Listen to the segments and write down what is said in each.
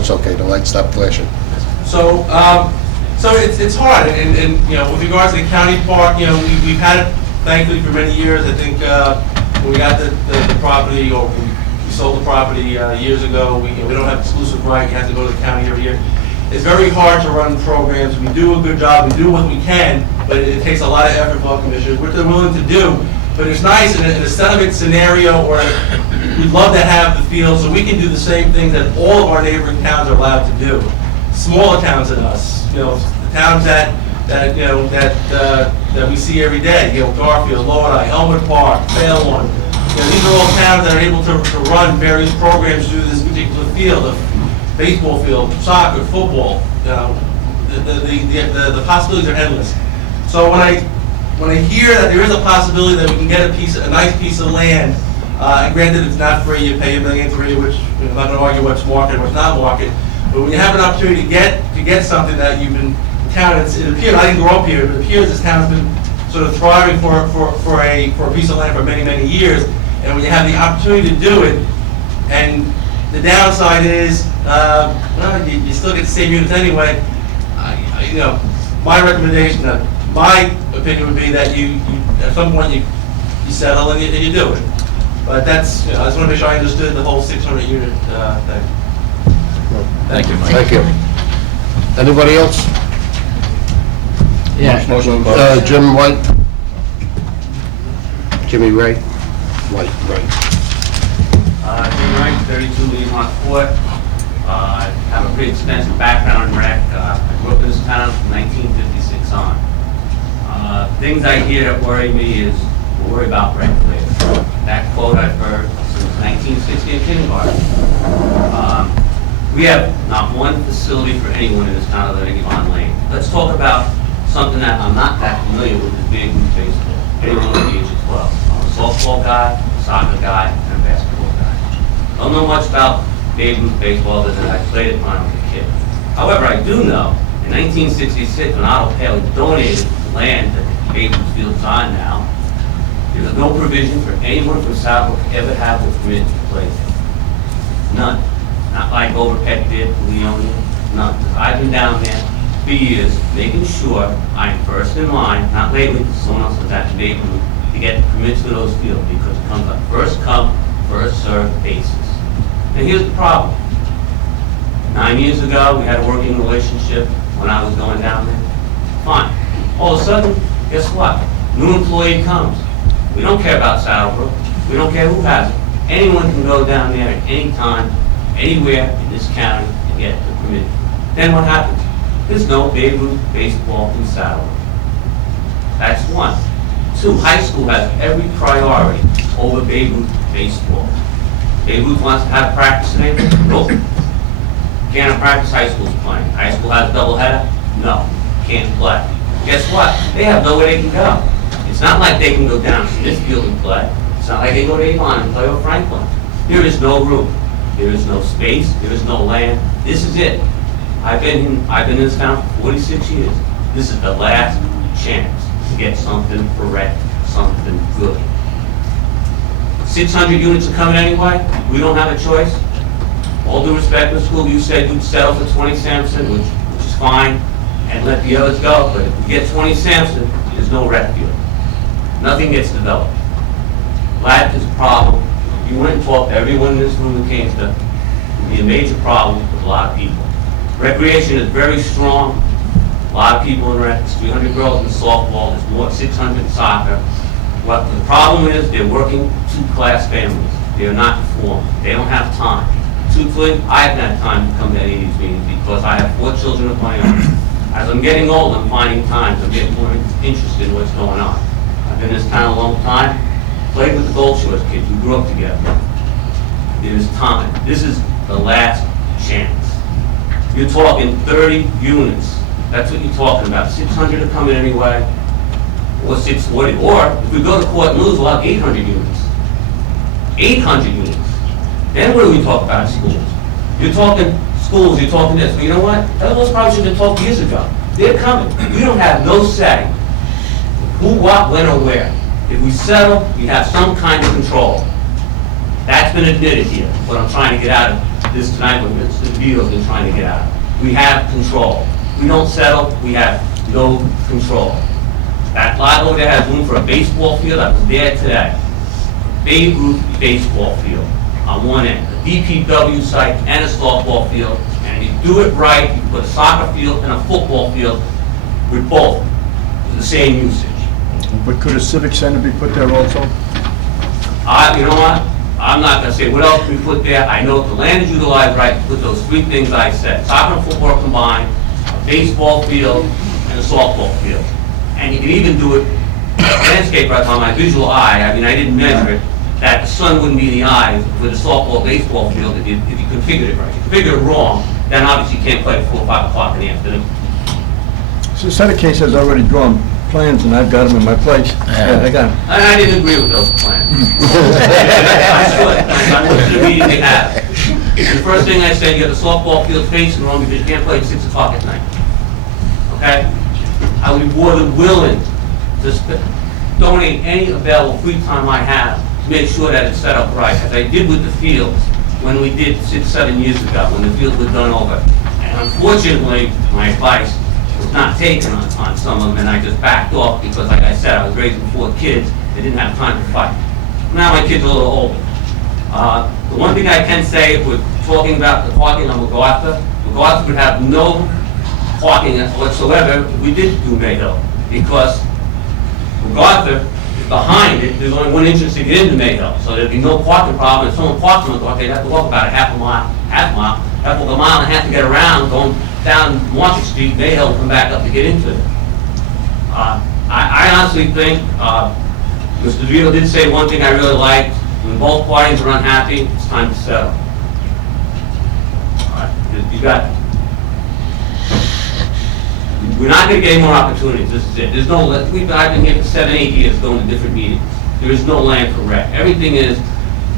it's okay, the light stopped flashing. So, so it's hard, and you know, with regards to the county park, you know, we've had it thankfully for many years. I think when we got the property, or we sold the property years ago, we don't have exclusive right. You have to go to the county every year. It's very hard to run programs. We do a good job. We do what we can, but it takes a lot of effort for our commissioners, which they're willing to do. But it's nice in a settlement scenario, or we'd love to have the field so we can do the same things that all of our neighboring towns are allowed to do. Smaller towns than us, you know, the towns that you know that we see every day. You know, Garfield, Lodi, Elmwood Park, Fairlawn. You know, these are all towns that are able to run various programs through this particular field of baseball field, soccer, football. You know, the possibilities are endless. So when I hear that there is a possibility that we can get a nice piece of land, and granted it's not free, you pay $1.3 million, which I'm not going to argue what's market and what's not market. But when you have an opportunity to get something that you've been counted, it appears, I didn't grow up here, but it appears this town has been sort of thriving for a piece of land for many, many years. And when you have the opportunity to do it, and the downside is, well, you still get the same units anyway. You know, my recommendation, my opinion would be that you at some point you settle and you do it. But that's, you know, I just want to make sure I understood the whole 600 unit thing. Thank you, Mike. Thank you. Anybody else? Yeah. Motion, Jim White? Jimmy Ray? White, right. Jim Wright, 32 Leamont Court. I have a pretty extensive background in rec. I grew up in this town from 1956 on. Things I hear that worry me is worry about regulators. That quote I've heard since 1960 in kindergarten. We have not one facility for anyone in this town other than Yvonne Lane. Let's talk about something that I'm not that familiar with, is big league baseball. Anyone at the age of 12. I'm a softball guy, a soccer guy, and a basketball guy. Don't know much about Babe Ruth baseball other than I played it when I was a kid. However, I do know in 1966 when Otto Paley donated the land that the Babe Ruth field is on now, there was no provision for anyone from Saddle Brook to ever have the permit to play there. None. Not like Overpeck did, Leone, none. I've been down there for years, making sure I'm first in line, not lately, because someone else was at the Babe Ruth, to get permits for those fields, because it comes on first come, first served basis. And here's the problem. 9 years ago, we had a working relationship when I was going down there. Fine. All of a sudden, guess what? New employee comes. We don't care about Saddle Brook. We don't care who has it. Anyone can go down there at any time, anywhere in this county and get the permit. Then what happens? There's no Babe Ruth baseball in Saddle Brook. That's one. Two, high school has every priority over Babe Ruth baseball. Babe Ruth wants to have practice in April? Nope. Can't have practice, high school's playing. High school has a doubleheader? No. Can't play. Guess what? They have nowhere they can go. It's not like they can go down to Smithfield and play. It's not like they go to Avon and play with Franklin. There is no room. There is no space. There is no land. This is it. I've been in this town for 46 years. This is the last chance to get something correct, something good. 600 units are coming anyway. We don't have a choice. All due respect to the school, you said you'd settle for 20 Sampson, which is fine, and let the others go. But if we get 20 Sampson, there's no rec field. Nothing gets developed. That is a problem. If you went and talked to everyone in this room who came to, it would be a major problem with a lot of people. Recreation is very strong. A lot of people in rec. There's 300 girls in softball. There's more 600 in soccer. What the problem is, they're working two-class families. They are not informed. They don't have time. Truthfully, I haven't had time to come to any of these meetings because I have 4 children of my own. As I'm getting old, I'm finding times. I'm getting more interested in what's going on. I've been in this town a long time. Played with the Goldshores kids. We grew up together. There's time. This is the last chance. You're talking 30 units. That's what you're talking about. 600 are coming anyway, or 640. Or if we go to court and lose, we'll have 800 units. 800 units. Then what do we talk about schools? You're talking schools, you're talking this. But you know what? Those probably should have talked years ago. They're coming. We don't have no say who, what, when, or where. If we settle, we have some kind of control. That's been admitted here, what I'm trying to get out of this tonight, what Mr. DeVito's been trying to get out of. We have control. We don't settle, we have no control. That lot over there has room for a baseball field. I was there today. Babe Ruth baseball field on one end, a DPW site and a softball field. And if you do it right, you put a soccer field and a football field with both, with the same usage. But could a civic center be put there also? You know what? I'm not gonna say what else we put there. I know if the land is utilized right, to put those three things I said, soccer and football combined, a baseball field, and a softball field. And you can even do it, landscape right on my visual eye, I mean, I didn't measure it, that the sun wouldn't be the eyes with a softball, baseball field if you configured it right. If you configure it wrong, then obviously you can't play at 4 or 5 o'clock in the afternoon. So Senator Case has already drawn plans, and I've got them in my place. Yeah, I got them. I didn't agree with those plans. I should. I went to the meeting they had. And the first thing I said, you got the softball field facing wrong because you can't play at 6 o'clock at night. Okay? I would be more than willing to donate any available free time I have to make sure that it's set up right, as I did with the fields when we did 6, 7 years ago, when the fields were done over. And unfortunately, my advice was not taken on some of them, and I just backed off because, like I said, I was raising 4 kids. They didn't have time to fight. Now my kids are a little older. The one thing I can say, if we're talking about the parking on MacArthur, MacArthur would have no parking whatsoever if we did do Mayhill, because MacArthur is behind it. There's only one entrance to get into Mayhill, so there'd be no parking problem. If someone parked on MacArthur, they'd have to walk about a half a mile, have to walk a mile and a half to get around, going down Market Street, Mayhill, and come back up to get into it. I honestly think, Mr. DeVito did say one thing I really liked: when both parties are unhappy, it's time to settle. You got. We're not going to get any more opportunities. This is it. There's no. I've been here for 7, 8 years, going to different meetings. There is no land for rec. Everything is.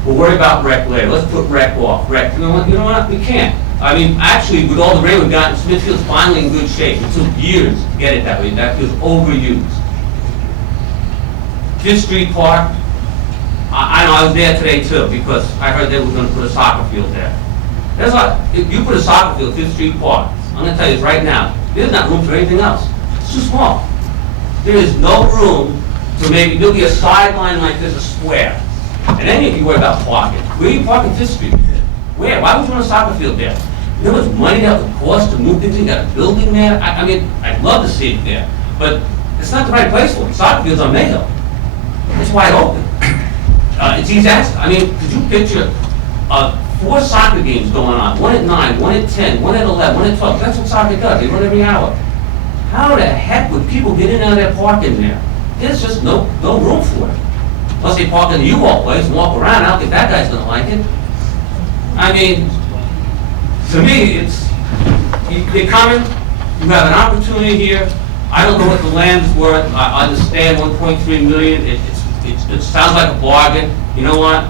We'll worry about rec later. Let's put rec off. Rec. You know what? We can't. I mean, actually, with all the rain we've gotten, Smithfield's finally in good shape. It took years to get it that way. That was overused. 5th Street Park. I know I was there today too, because I heard they were going to put a soccer field there. That's why, if you put a soccer field, 5th Street Park, I'm going to tell you this right now, there's not room for anything else. It's too small. There is no room to maybe, there'll be a sideline like this, a square. And then if you worry about parking, where are you parking 5th Street? Where? Why would you want a soccer field there? You know how much money that would cost to move things? You got a building there? I mean, I'd love to see it there, but it's not the right place for it. Soccer field's on Mayhill. It's wide open. It's easy access. I mean, could you picture 4 soccer games going on? One at 9, one at 10, one at 11, one at 12. That's what soccer does. They run every hour. How the heck would people get in and out of their parking there? There's just no room for it. Unless they park in the U-Haul place and walk around. I don't think that guy's going to like it. I mean, to me, they're coming. You have an opportunity here. I don't know what the land is worth. I understand 1.3 million. It sounds like a bargain. You know what?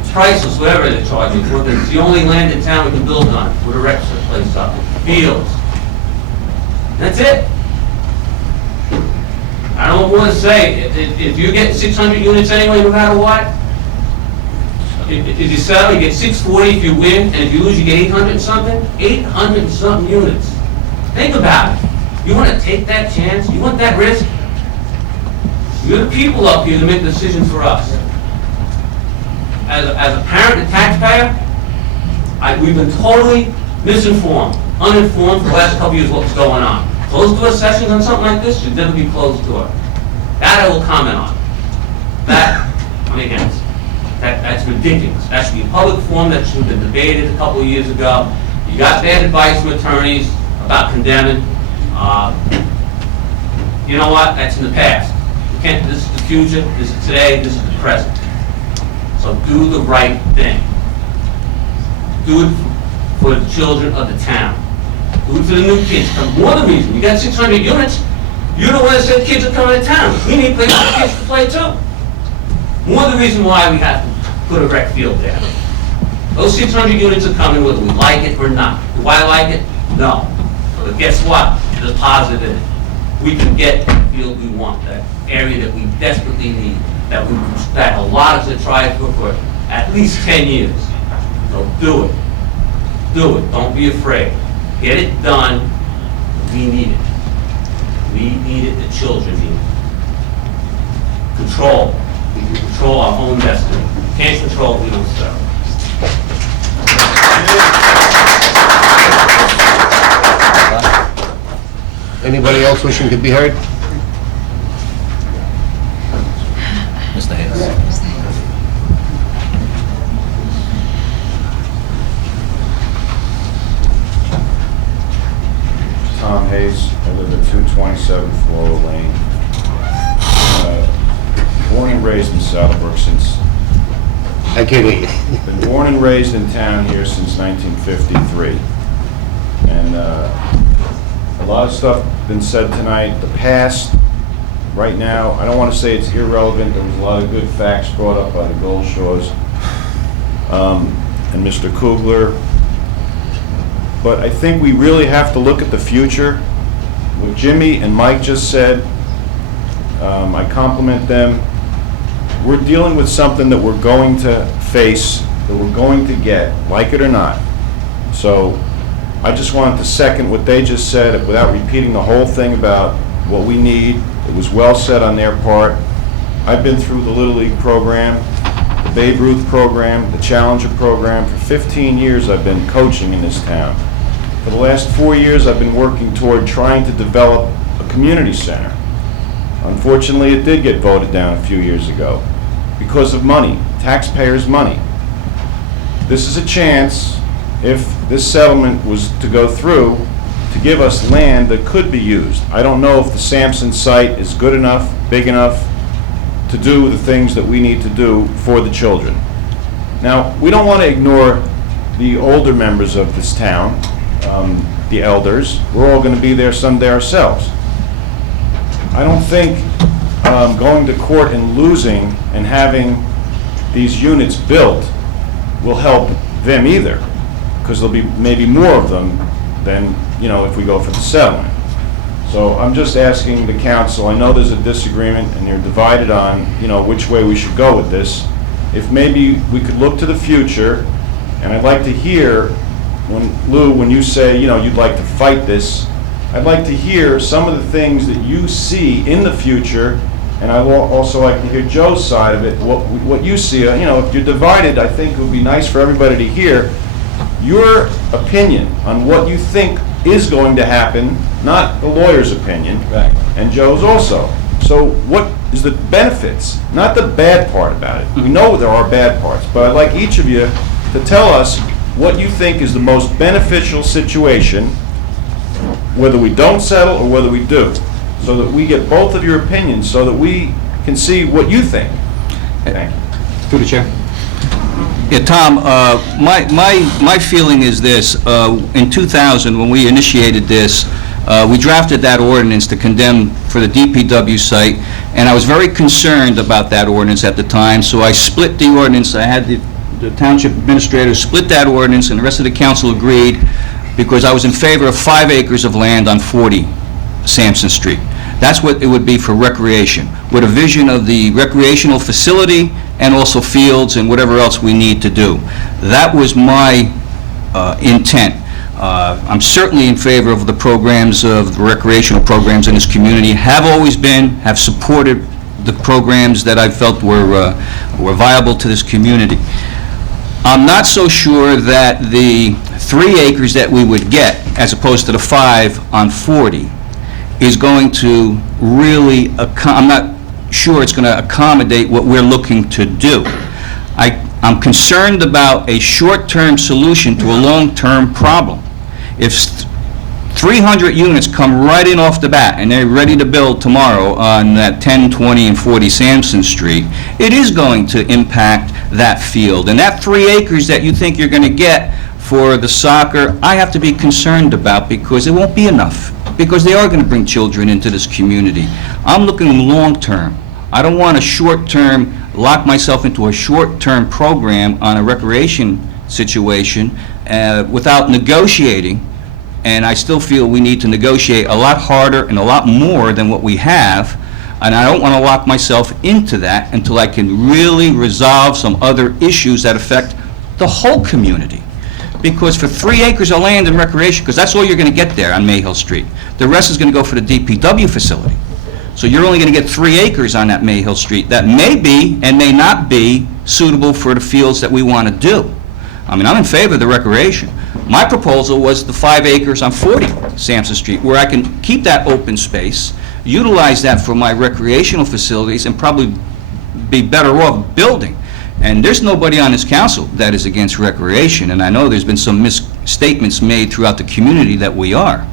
It's priceless, whatever they're charging for. It's the only land in town we can build on. Put a rec place up, fields. That's it. I don't want to say, if you get 600 units anyway, no matter what, if you settle, you get 640 if you win, and if you lose, you get 800 and something. 800 and something units. Think about it. You want to take that chance? You want that risk? You're the people up here to make the decision for us. As a parent and taxpayer, we've been totally misinformed, uninformed for the last couple of years what's going on. Closed door sessions on something like this should never be closed door. That I will comment on. That, I mean, again, that's ridiculous. That should be a public forum that should have been debated a couple of years ago. You got bad advice from attorneys about condemning. You know what? That's in the past. This is the future, this is today, this is the present. So do the right thing. Do it for the children of the town. Do it for the new kids. More the reason, you got 600 units, you're the one that said kids are coming to town. We need places for kids to play too. More the reason why we have to put a rec field there. Those 600 units are coming whether we like it or not. Do I like it? No. But guess what? There's a positive in it. We can get the field we want, that area that we desperately need, that a lot of us have tried for at least 10 years. So do it. Do it. Don't be afraid. Get it done. We need it. We need it. The children need it. Control. We can control our own destiny. Can't control it, we don't serve. Anybody else wishing to be heard? Mr. Hayes. Tom Hayes, I live at 227 Flora Lane. Born and raised in Saddle Brook since, I can't hear you. been born and raised in town here since 1953. And a lot of stuff been said tonight. The past, right now, I don't want to say it's irrelevant. There was a lot of good facts brought up by the Goldshaws and Mr. Kugler. But I think we really have to look at the future. What Jimmy and Mike just said, I compliment them. We're dealing with something that we're going to face, that we're going to get, like it or not. So I just wanted to second what they just said without repeating the whole thing about what we need. It was well said on their part. I've been through the Little League program, the Babe Ruth program, the Challenger program. For 15 years I've been coaching in this town. For the last 4 years I've been working toward trying to develop a community center. Unfortunately, it did get voted down a few years ago because of money, taxpayers' money. This is a chance, if this settlement was to go through, to give us land that could be used. I don't know if the Sampson site is good enough, big enough to do the things that we need to do for the children. Now, we don't want to ignore the older members of this town, the elders. We're all going to be there someday ourselves. I don't think going to court and losing and having these units built will help them either, because there'll be maybe more of them than, if we go for the settlement. So I'm just asking the council, I know there's a disagreement and you're divided on, which way we should go with this. If maybe we could look to the future, and I'd like to hear, when you say, you'd like to fight this, I'd like to hear some of the things that you see in the future, and I will also like to hear Joe's side of it, what you see. If you're divided, I think it would be nice for everybody to hear your opinion on what you think is going to happen, not the lawyer's opinion, Right. and Joe's also. So what is the benefits, not the bad part about it. We know there are bad parts, but I'd like each of you to tell us what you think is the most beneficial situation, whether we don't settle or whether we do, so that we get both of your opinions, so that we can see what you think. Thank you. Through the chair. Yeah, Tom, my feeling is this. In 2000, when we initiated this, we drafted that ordinance to condemn for the DPW site, and I was very concerned about that ordinance at the time, so I split the ordinance. I had the township administrator split that ordinance, and the rest of the council agreed, because I was in favor of 5 acres of land on 40 Sampson Street. That's what it would be for recreation, with a vision of the recreational facility and also fields and whatever else we need to do. That was my intent. I'm certainly in favor of the programs, of the recreational programs in this community, have always been, have supported the programs that I felt were viable to this community. I'm not so sure that the 3 acres that we would get, as opposed to the 5 on 40, is going to really, I'm not sure it's going to accommodate what we're looking to do. I'm concerned about a short-term solution to a long-term problem. If 300 units come right in off the bat and they're ready to build tomorrow on that 10, 20, and 40 Sampson Street, it is going to impact that field. And that 3 acres that you think you're going to get for the soccer, I have to be concerned about, because it won't be enough, because they are going to bring children into this community. I'm looking long-term. I don't want a short-term, lock myself into a short-term program on a recreation situation without negotiating, and I still feel we need to negotiate a lot harder and a lot more than what we have And I don't want to lock myself into that until I can really resolve some other issues that affect the whole community. Because for 3 acres of land and recreation, because that's all you're going to get there on Mayhill Street, the rest is going to go for the DPW facility. So you're only going to get 3 acres on that Mayhill Street that may be and may not be suitable for the fields that we want to do. I mean, I'm in favor of the recreation. My proposal was the 5 acres on 40 Sampson Street, where I can keep that open space, utilize that for my recreational facilities, and probably be better off building. And there's nobody on this council that is against recreation, and I know there's been some misstatements made throughout the community that we are.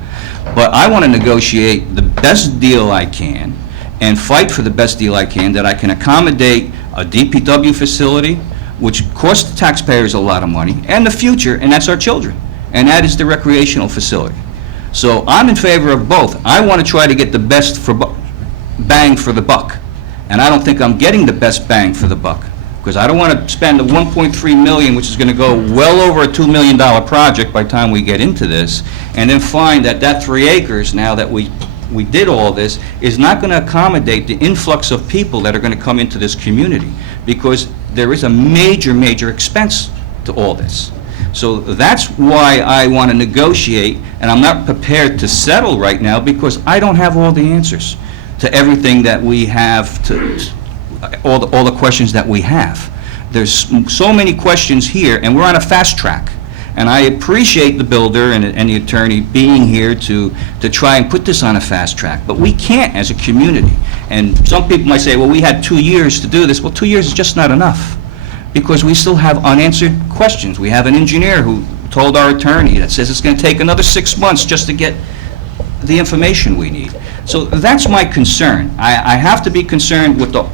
But I want to negotiate the best deal I can and fight for the best deal I can, that I can accommodate a DPW facility, which costs the taxpayers a lot of money, and the future, and that's our children. And that is the recreational facility. So I'm in favor of both. I want to try to get the best bang for the buck. And I don't think I'm getting the best bang for the buck, because I don't want to spend the $1.3 million, which is going to go well over a $2 million project by the time we get into this, and then find that that 3 acres, now that we did all this, is not going to accommodate the influx of people that are going to come into this community, because there is a major, major expense to all this. So that's why I want to negotiate, and I'm not prepared to settle right now, because I don't have all the answers to everything that we have, to all the questions that we have. There's so many questions here, and we're on a fast track. And I appreciate the builder and the attorney being here to try and put this on a fast track, but we can't as a community. And some people might say, well, we had 2 years to do this. Well, 2 years is just not enough, because we still have unanswered questions. We have an engineer who told our attorney that says it's going to take another 6 months just to get the information we need. So that's my concern. I have to be concerned with the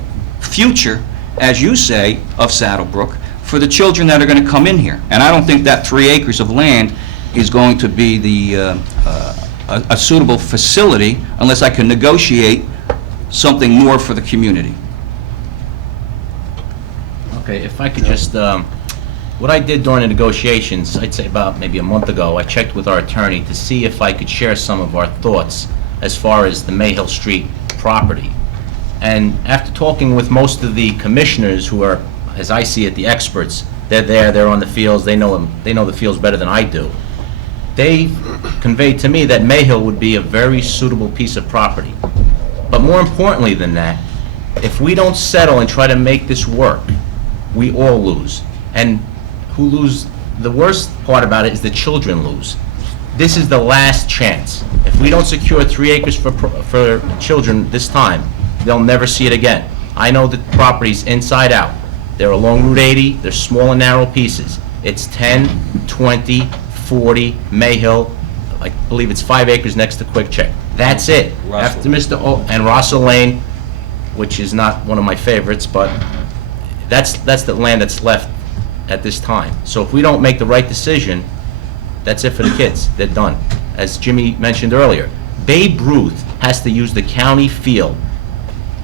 future, as you say, of Saddle Brook, for the children that are going to come in here. And I don't think that 3 acres of land is going to be a suitable facility unless I can negotiate something more for the community. Okay, if I could just, what I did during the negotiations, I'd say about maybe a month ago, I checked with our attorney to see if I could share some of our thoughts as far as the Mayhill Street property. And after talking with most of the commissioners who are, as I see it, the experts, they're on the fields, they know the fields better than I do. They conveyed to me that Mayhill would be a very suitable piece of property. But more importantly than that, if we don't settle and try to make this work, we all lose. And who lose? The worst part about it is the children lose. This is the last chance. If we don't secure 3 acres for children this time, they'll never see it again. I know the property's inside out. They're along Route 80, they're small and narrow pieces. It's 10, 20, 40, Mayhill, I believe it's 5 acres next to Quick Check. That's it. After Mr. And Russell Lane, which is not one of my favorites, but that's the land that's left at this time. So if we don't make the right decision, that's it for the kids. They're done. As Jimmy mentioned earlier, Babe Ruth has to use the county field.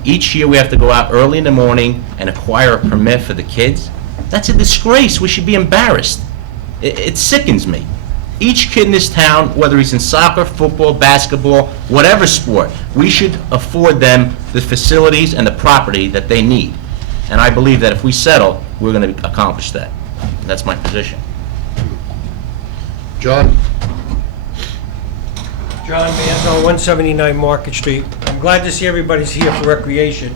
Each year we have to go out early in the morning and acquire a permit for the kids. That's a disgrace. We should be embarrassed. It sickens me. Each kid in this town, whether he's in soccer, football, basketball, whatever sport, we should afford them the facilities and the property that they need. And I believe that if we settle, we're going to accomplish that. That's my position. John? John Manzo, 179 Market Street. I'm glad to see everybody's here for recreation.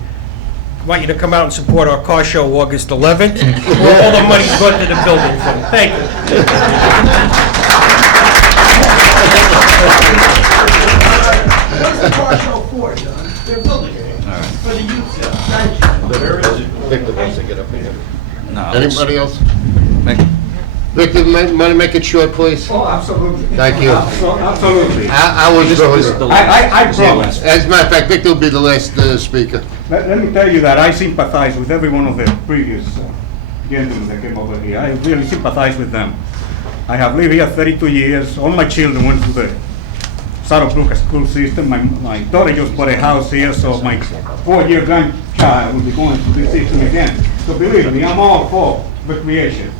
I want you to come out and support our car show August 11th, where all the money's going to the building fund. Thank you. What's the car show for, John? They're building it. For the youth, thank you. Victor wants to get up here. No, Anybody else? Make- Victor, mind make it short, please? Oh, absolutely. Thank you. Absolutely. I was going, I promise. as a matter of fact, Victor will be the last speaker. Let me tell you that I sympathize with every one of the previous gentlemen that came over here. I really sympathize with them. I have lived here 32 years. All my children went to the Saddle Brook school system. My daughter just bought a house here, so my 4-year grandchild will be going to this system again. So believe me, I'm all for recreation.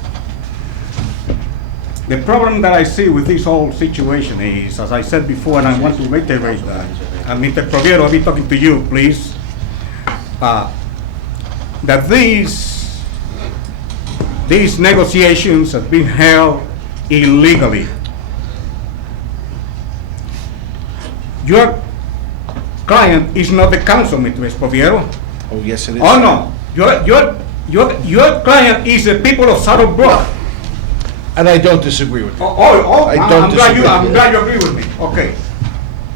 The problem that I see with this whole situation is, as I said before, and I want to reiterate that, and Mr. Proviero, I'll be talking to you, please. that these negotiations have been held illegally. Your client is not the council, Mr. Escoviero. Oh, yes, it is. Oh, no. Your client is the people of Saddle Brook. And I don't disagree with you. I'm don't glad disagree. I'm glad you agree with me. Okay.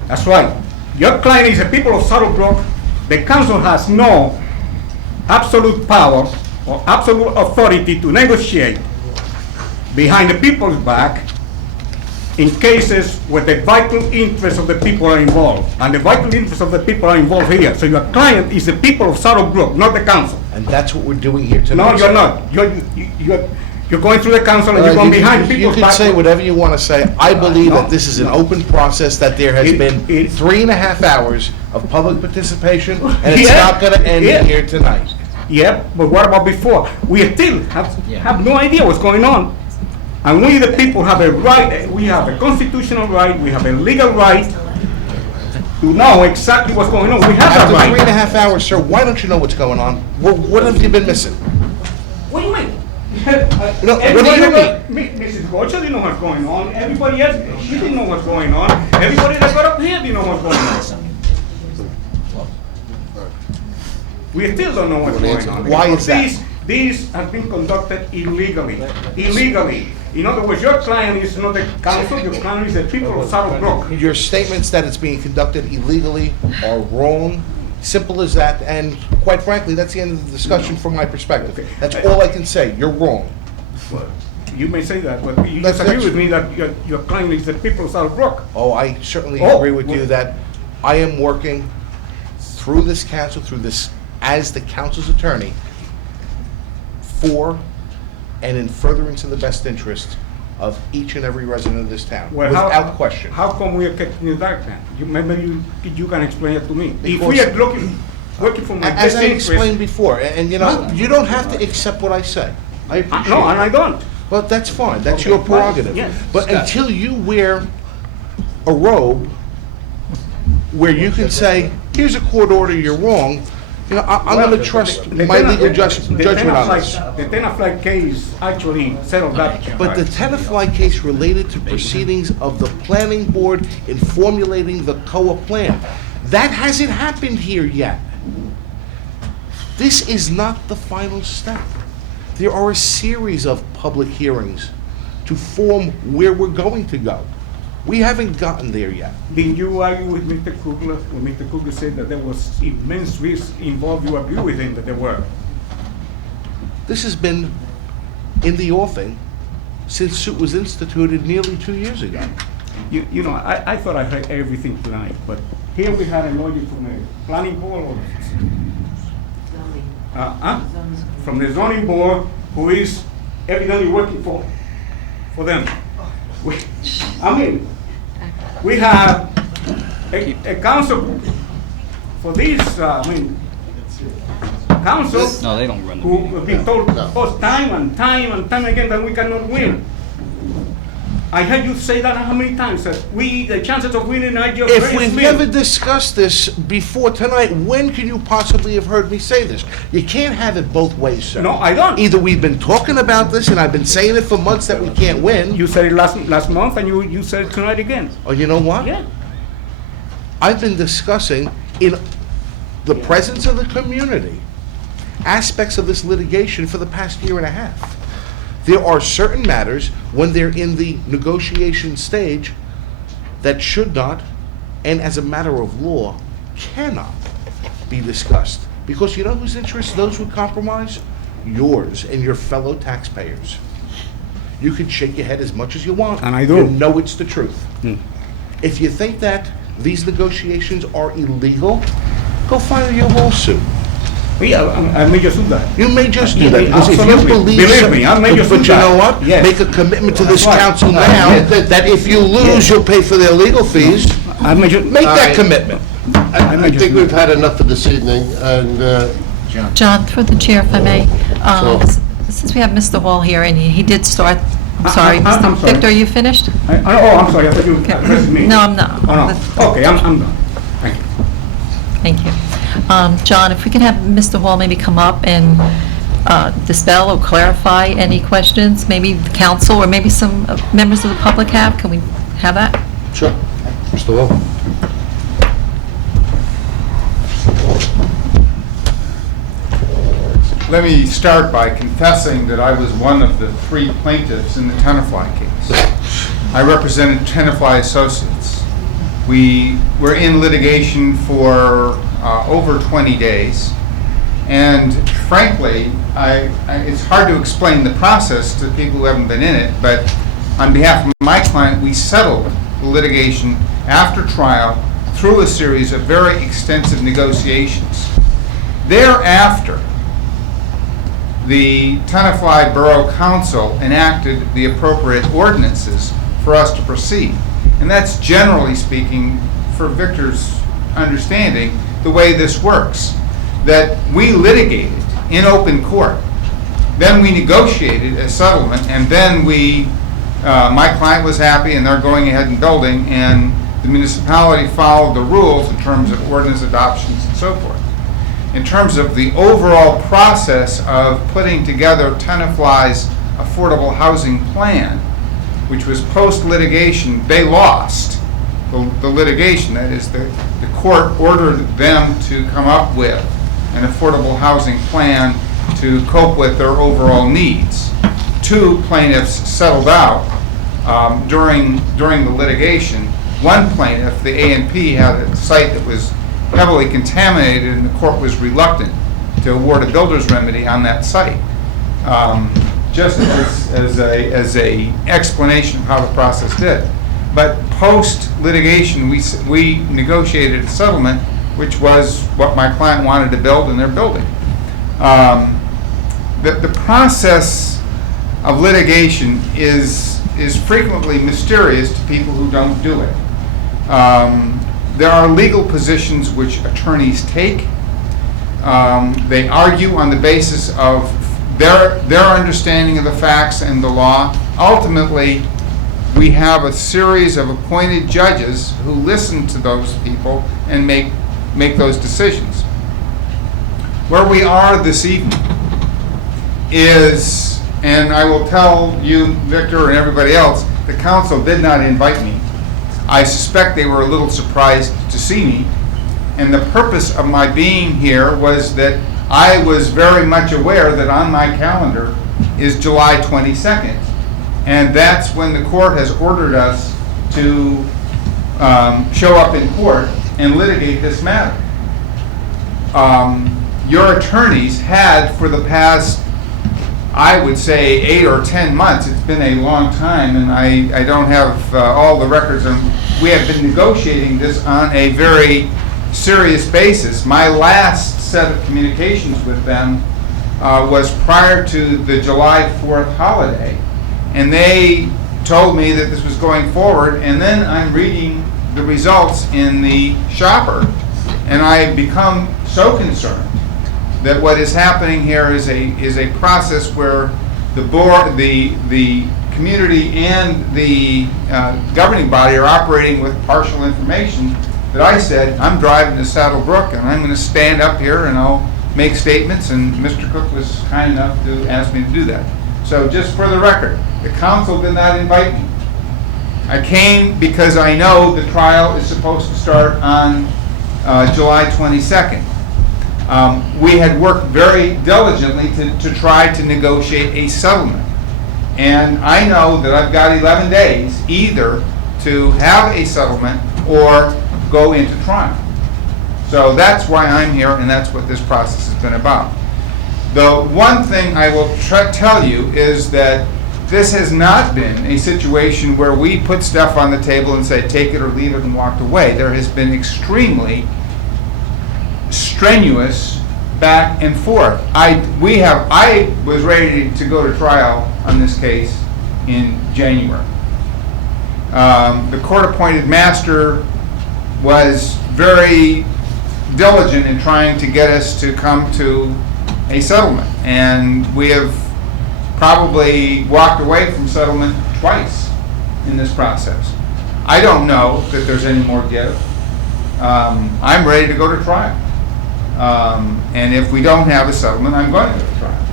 That's right. Your client is the people of Saddle Brook. The council has no absolute power or absolute authority to negotiate behind the people's back in cases where the vital interests of the people are involved. And the vital interests of the people are involved here. So your client is the people of Saddle Brook, not the council. And that's what we're doing here tonight. No, you're not. You're going through the council and you're going behind people's You back. can say whatever you want to say. I believe No, that this is an no. open process, that there has been it- 3.5 hours of public participation, and it's Yeah, not going to end yeah. here tonight. Yeah, but what about before? We still have no idea what's going on. And we, the people, have a right, we have a constitutional right, we have a legal right to know exactly what's going on. We have that After right. 3.5 hours, sir, why don't you know what's going on? What have you been missing? What do you mean? No, what do you Mrs. Gocha didn't know what's going on. Everybody else, she didn't know what's going on. Everybody that got up here didn't know what's going on. We still don't know what's going on. Why is that? Because these have been conducted illegally. Illegally. In other words, your client is not the council, your client is the people of Saddle Brook. Your statements that it's being conducted illegally are wrong. Simple as that, and quite frankly, that's the end of the discussion from my perspective. That's all I can say. You're wrong. You may say that, but you That's- disagree with me that your client is the people of Saddle Brook. Oh, I certainly Oh, agree with you well- that I am working through this council, through this, as the council's attorney, for and in furtherance of the best interest of each and every resident of this town, Well, without question. How come we are kept in the dark then? Maybe you can explain it to me. If we Because- are working for my As best I explained interest. before, and you know, you don't have to accept what I say. I appreciate No, and I it. don't. Well, that's fine, that's Okay, your fine, prerogative. yes. But until you wear a robe where you can say, here's a court order, you're wrong, you know, I'm Well, gonna trust the my Tenafly- legal the judgment on this. The Tenafly case actually settled that. But the Tenafly case related to proceedings of the planning board in formulating the COA plan, that hasn't happened here yet. This is not the final step. There are a series of public hearings to form where we're going to go. We haven't gotten there yet. Did you argue with Mr. Kugler when Mr. Kugler said that there was immense risk involved? You agree with him that there were? This has been in the offing since suit was instituted nearly 2 years ago. You know, I thought I heard everything tonight, but here we had a lawyer from the planning board or from the zoning board who is evidently working for them. I mean, we have a council for this, council No, they don't run the who meeting. have been told us time and time again that we cannot win. I heard you say that how many times, that the chances of winning are just If very we've slim. never discussed this before tonight, when can you possibly have heard me say this? You can't have it both ways, sir. No, I don't. Either we've been talking about this, and I've been saying it for months that we can't win, You said it last month and you said it tonight again. or you know what? Yeah. I've been discussing in the presence of the community aspects of this litigation for the past year and a half. There are certain matters, when they're in the negotiation stage, that should not, and as a matter of law, cannot be discussed. Because you know whose interests those would compromise? Yours and your fellow taxpayers. You can shake your head as much as you want. And I do. You know it's the truth. If you think that these negotiations are illegal, go file your lawsuit. Yeah, I may just do that. You may just do that, Yeah, because if you absolutely. believe... Believe me, I may just But do you know that. what? Yes. Make a commitment to this That's right. council now, Yeah, that if you lose, you'll pay for their legal fees. I may just. Make All that right. commitment. I think we've had enough for this evening, and John, through the chair, if I may, Sure. since we have Mr. Wall here, and he did start, I'm sorry, I'm Mr. sorry. Victor, are you finished? I'm sorry, I thought you addressed me. No, I'm not. Oh, no. Okay, I'm done. Thank you. Thank you. John, if we can have Mr. Hall maybe come up and dispel or clarify any questions, maybe the council or maybe some members of the public have, can we have that? Sure. Mr. Lowe? Let me start by confessing that I was one of the 3 plaintiffs in the Tenafly case. I represented Tenafly Associates. We were in litigation for over 20 days, and frankly, it's hard to explain the process to people who haven't been in it, but on behalf of my client, we settled the litigation after trial through a series of very extensive negotiations. Thereafter, the Tenafly Borough Council enacted the appropriate ordinances for us to proceed. And that's generally speaking, for Victor's understanding, the way this works. That we litigated in open court, then we negotiated a settlement, and then my client was happy and they're going ahead and building, and the municipality followed the rules in terms of ordinance adoptions and so forth. In terms of the overall process of putting together Tenafly's affordable housing plan, which was post-litigation, they lost the litigation. That is, the court ordered them to come up with an affordable housing plan to cope with their overall needs. 2 plaintiffs settled out during the litigation. One plaintiff, the A&P, had a site that was heavily contaminated, and the court was reluctant to award a builder's remedy on that site. Just as a explanation of how the process did. But post-litigation, we negotiated a settlement, which was what my client wanted to build, and they're building. The process of litigation is frequently mysterious to people who don't do it. There are legal positions which attorneys take. They argue on the basis of their understanding of the facts and the law. Ultimately, we have a series of appointed judges who listen to those people and make those decisions. Where we are this evening is, and I will tell you, Victor, and everybody else, the council did not invite me. I suspect they were a little surprised to see me, and the purpose of my being here was that I was very much aware that on my calendar is July 22nd, and that's when the court has ordered us to show up in court and litigate this matter. Your attorneys had, for the past, I would say, 8 or 10 months, it's been a long time, and I don't have all the records, and we have been negotiating this on a very serious basis. My last set of communications with them was prior to the July 4th holiday, and they told me that this was going forward, and then I'm reading the results in the Shopper, and I become so concerned that what is happening here is a process where the board, the community, and the governing body are operating with partial information. That I said, I'm driving to Saddle Brook, and I'm going to stand up here and I'll make statements, and Mr. Cook was kind enough to ask me to do that. So just for the record, the council did not invite me. I came because I know the trial is supposed to start on July 22nd. We had worked very diligently to try to negotiate a settlement. And I know that I've got 11 days either to have a settlement or go into trial. So that's why I'm here, and that's what this process has been about. The one thing I will tell you is that this has not been a situation where we put stuff on the table and say, take it or leave it, and walked away. There has been extremely strenuous back and forth. I was ready to go to trial on this case in January. The court-appointed master was very diligent in trying to get us to come to a settlement, and we have probably walked away from settlement twice in this process. I don't know that there's any more give. I'm ready to go to trial. And if we don't have a settlement, I'm going to go to trial.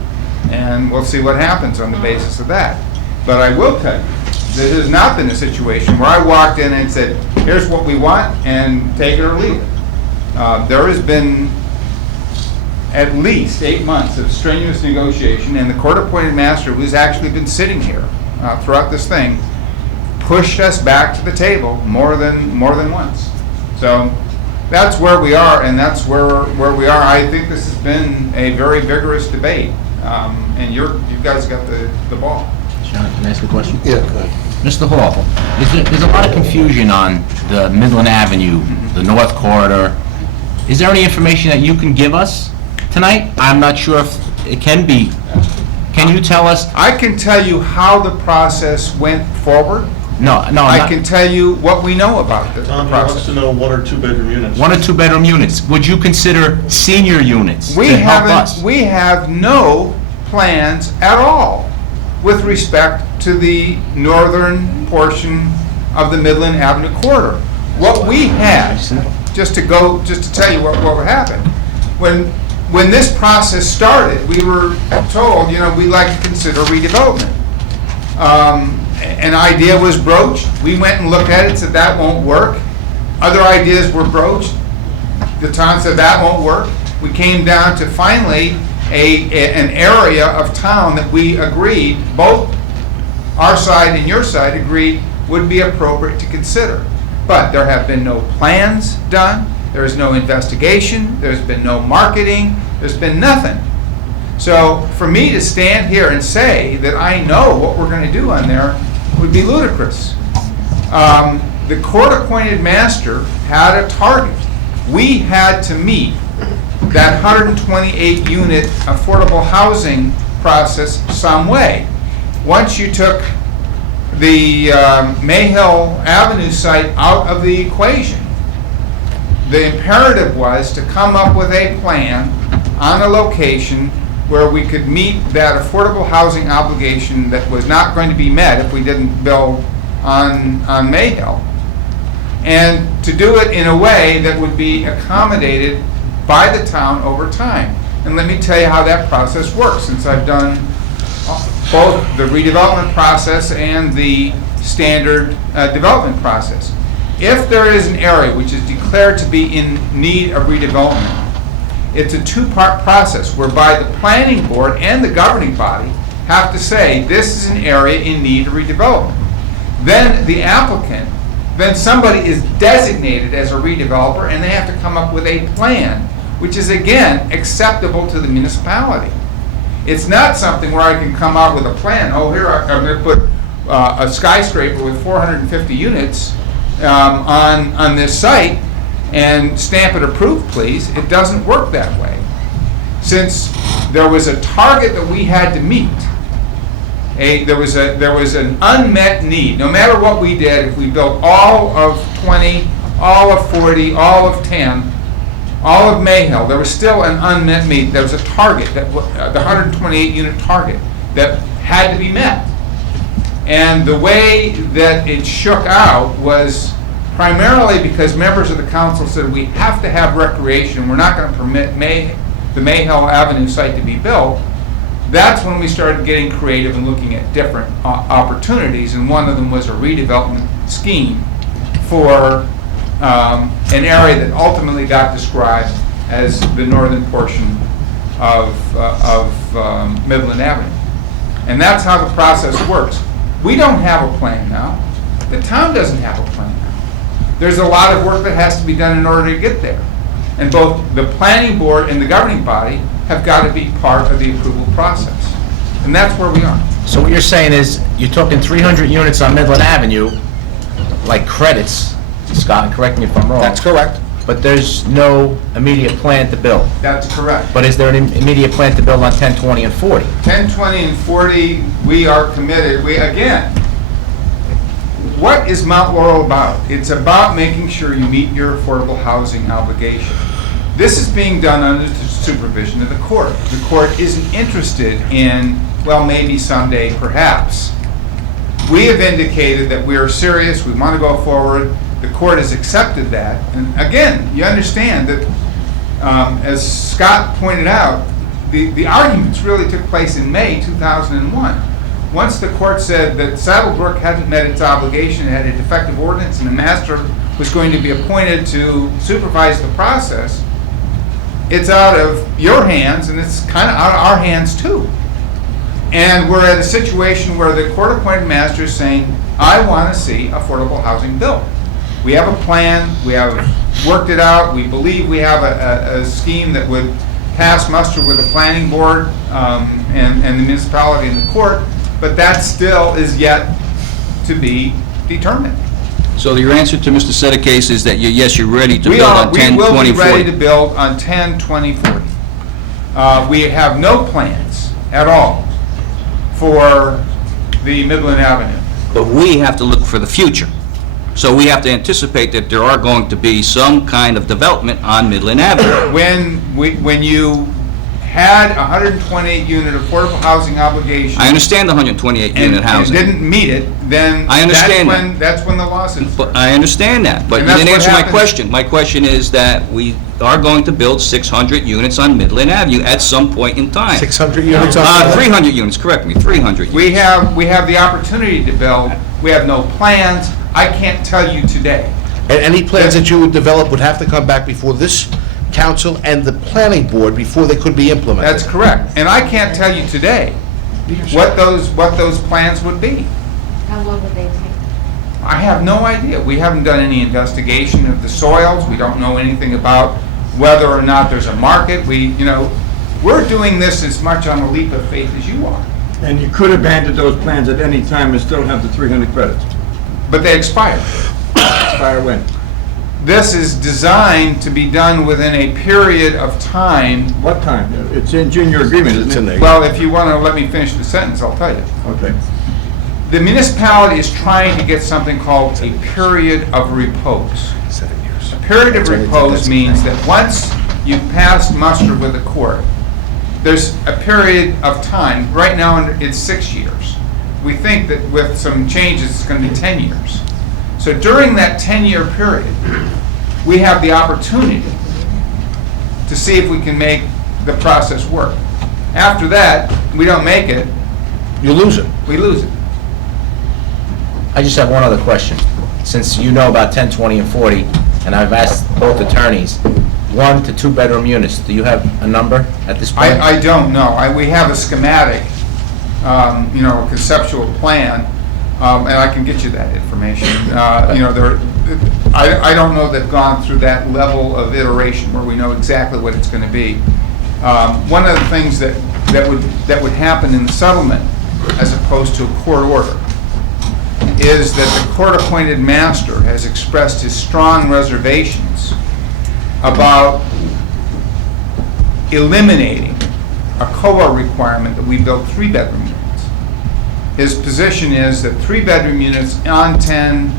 And we'll see what happens on the basis of that. But I will tell you, this has not been a situation where I walked in and said, here's what we want, and take it or leave it. There has been at least 8 months of strenuous negotiation, and the court-appointed master, who's actually been sitting here throughout this thing, pushed us back to the table more than once. So that's where we are, and that's where we are. I think this has been a very vigorous debate, and you guys got the ball. John, can I ask a question? Yeah, go ahead. Mr. Hall, there's a lot of confusion on the Midland Avenue, the North Corridor. Is there any information that you can give us tonight? I'm not sure if it can be. Can you tell us? I can tell you how the process went forward. No, I can tell you what we know about the Tom, he wants process. to know 1 or 2 bedroom units. 1 or 2 bedroom units. Would you consider senior units We to help us? we have no plans at all with respect to the northern portion of the Midland Avenue corridor. What we had, just to tell you what happened, when this process started, we were told, we'd like to consider redevelopment. An idea was broached. We went and looked at it, said that won't work. Other ideas were broached. The town said that won't work. We came down to finally an area of town that we agreed, both our side and your side agreed, would be appropriate to consider. But there have been no plans done. There is no investigation. There's been no marketing. There's been nothing. So for me to stand here and say that I know what we're going to do on there would be ludicrous. The court-appointed master had a target. We had to meet that 128-unit affordable housing process some way. Once you took the Mayhill Avenue site out of the equation, the imperative was to come up with a plan on a location where we could meet that affordable housing obligation that was not going to be met if we didn't build on Mayhill, and to do it in a way that would be accommodated by the town over time. And let me tell you how that process works, since I've done both the redevelopment process and the standard development process. If there is an area which is declared to be in need of redevelopment, it's a two-part process whereby the planning board and the governing body have to say this is an area in need of redevelopment. Then the applicant, then somebody is designated as a redeveloper, and they have to come up with a plan, which is again acceptable to the municipality. It's not something where I can come out with a plan, oh, here I'm going to put a skyscraper with 450 units on this site and stamp it approved, please. It doesn't work that way. Since there was a target that we had to meet, there was an unmet need. No matter what we did, if we built all of 20, all of 40, all of 10, all of Mayhill, there was still an unmet need. There was a target, the 128-unit target, that had to be met. And the way that it shook out was primarily because members of the council said we have to have recreation. We're not going to permit the Mayhill Avenue site to be built. That's when we started getting creative and looking at different opportunities, and one of them was a redevelopment scheme for an area that ultimately got described as the northern portion of Midland Avenue. And that's how the process works. We don't have a plan now. The town doesn't have a plan now. There's a lot of work that has to be done in order to get there. And both the planning board and the governing body have got to be part of the approval process. And that's where we are. So what you're saying is, you're talking 300 units on Midland Avenue, like credits, Scott, correct me if I'm wrong. That's correct. But there's no immediate plan to build. That's correct. But is there an immediate plan to build on 10, 20, and 40? 10, 20, and 40, we are committed. What is Mount Laurel about? It's about making sure you meet your affordable housing obligation. This is being done under the supervision of the court. The court isn't interested in, well, maybe someday, perhaps. We have indicated that we are serious, we want to go forward. The court has accepted that. And again, you understand that As Scott pointed out, the arguments really took place in May 2001. Once the court said that Saddle Brook hadn't met its obligation, it had a defective ordinance, and the master was going to be appointed to supervise the process, it's out of your hands, and it's kind of out of our hands too. And we're at a situation where the court-appointed master is saying, I want to see affordable housing built. We have a plan, we have worked it out, we believe we have a scheme that would pass muster with the planning board and the municipality and the court, but that still is yet to be determined. So your answer to Mr. Settecase is that yes, you're ready to We build on 10, will 20, be ready to 40? build on 10, 20, 40. We have no plans at all for the Midland Avenue. But we have to look for the future. So we have to anticipate that there are going to be some kind of development on Midland Avenue. When you had 128 unit affordable housing obligation. I understand the 128 unit housing. And didn't meet it, then I understand that's when the lawsuits But start. I understand that, but And you that's didn't what answer my happens. question. My question is that we are going to build 600 units on Midland Avenue at some point in time. 600 units on... 300 units, correct me, 300 units. We have the opportunity to build. We have no plans. I can't tell you today. And any plans that you would develop would have to come back before this council and the planning board before they could be implemented. That's correct. And I can't tell you today what those plans would be. How long would they take? I have no idea. We haven't done any investigation of the soils. We don't know anything about whether or not there's a market. We're doing this as much on a leap of faith as you are. And you could abandon those plans at any time and still have the 300 credits. But they expire. Expire when? This is designed to be done within a period of time. What time? It's in your agreement, isn't it? It's in there. Well, if you want to let me finish the sentence, I'll tell you. Okay. The municipality is trying to get something called a period of repose. 7 years. A period of repose means that once you've passed muster with the court, there's a period of time. Right now, it's 6 years. We think that with some changes, it's going to be 10 years. So during that 10-year period, we have the opportunity to see if we can make the process work. After that, we don't make it, You lose it. we lose it. I just have one other question. Since you know about 10, 20, and 40, and I've asked both attorneys, 1 to 2 bedroom units, do you have a number at this point? I don't know. We have a schematic, a conceptual plan, and I can get you that information. I don't know they've gone through that level of iteration where we know exactly what it's going to be. One of the things that would happen in the settlement, as opposed to a court order, is that the court-appointed master has expressed his strong reservations about eliminating a COA requirement that we build 3-bedroom units. His position is that 3-bedroom units on 10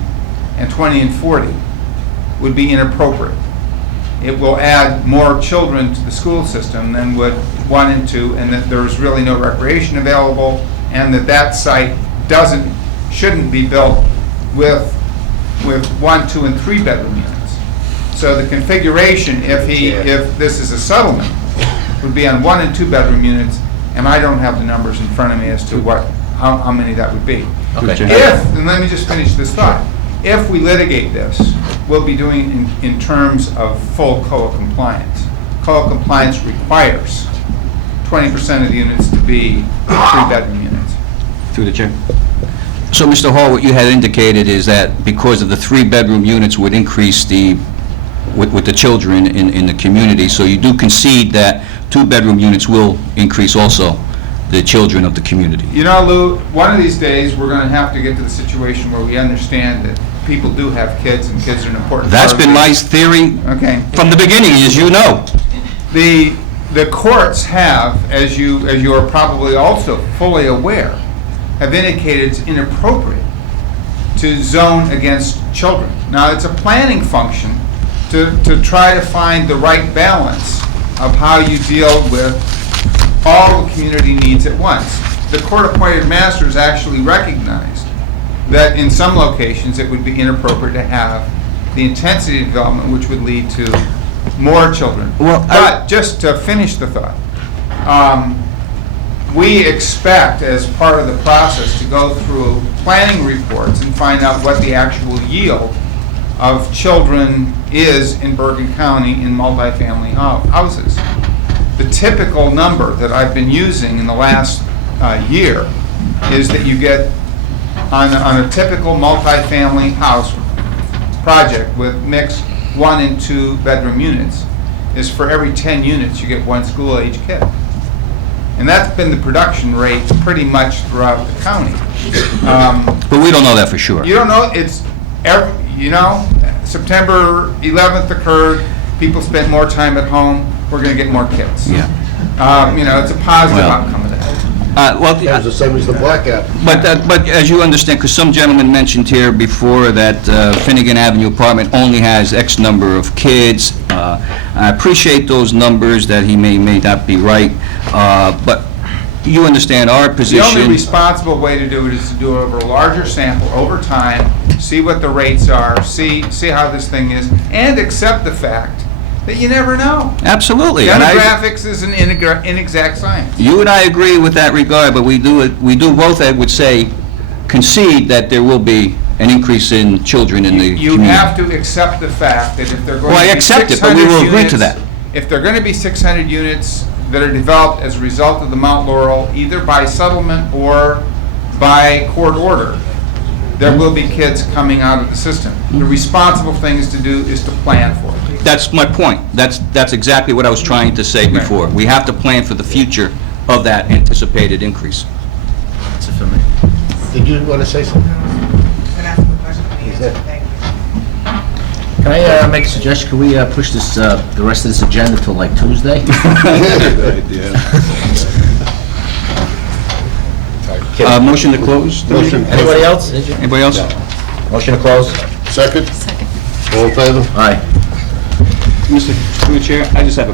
and 20 and 40 would be inappropriate. It will add more children to the school system than would 1 and 2, and that there's really no recreation available, and that site shouldn't be built with 1, 2, and 3-bedroom units. So the configuration, if this is a settlement, would be on 1 and 2-bedroom units, and I don't have the numbers in front of me as to how many that would be. Okay. And let me just finish this thought. If we litigate this, we'll be doing it in terms of full COA compliance. COA compliance requires 20% of the units to be 3-bedroom units. Through the chair. So, Mr. Hall, what you had indicated is that because of the 3-bedroom units would increase with the children in the community, so you do concede that 2-bedroom units will increase also the children of the community. You know, Lou, one of these days, we're going to have to get to the situation where we understand that people do have kids, and kids are an important That's part of been my it. theory Okay. from the beginning, as you know. The courts have, as you are probably also fully aware, have indicated it's inappropriate to zone against children. Now, it's a planning function to try to find the right balance of how you deal with all the community needs at once. The court-appointed masters actually recognized that in some locations it would be inappropriate to have the intensity of development which would lead to more children. Well, But, just to finish the thought, we expect, as part of the process, to go through planning reports and find out what the actual yield of children is in Bergen County in multifamily houses. The typical number that I've been using in the last year is that you get, on a typical multifamily house project with mixed 1 and 2 bedroom units, is for every 10 units, you get 1 school-age kid. And that's been the production rate pretty much throughout the county. But we don't know that for sure. You don't know, it's, September 11th occurred, people spent more time at home, we're gonna get more kids. Yeah. It's a positive Well, outcome of that. That was the same as the blackout. But as you understand, because some gentleman mentioned here before that Finnegan Avenue apartment only has X number of kids. I appreciate those numbers, that he may not be right, but you understand our The position. only responsible way to do it is to do it over a larger sample, over time, see what the rates are, see how this thing is, and accept the fact that you never know. Absolutely. And Demographics is an inexact science. you and I agree with that regard, but we do both, I would say, concede that there will be an increase in children in the You community. have to accept the fact that if they're going Well, to I be accept 600 it, but we will agree to units- that. If they're going to be 600 units that are developed as a result of the Mount Laurel, either by settlement or by court order, there will be kids coming out of the system. The responsible thing is to plan for it. That's my point. That's exactly what I was trying to say before. We have to plan for the future of that anticipated increase. That's it for me. Did you want to say something? Can I make a suggestion? Can we push this, the rest of this agenda till like Tuesday? Motion to close? Motion. Anybody else? Anybody else? Motion to close? Second? All in favor? Aye. Through the chair, I just have a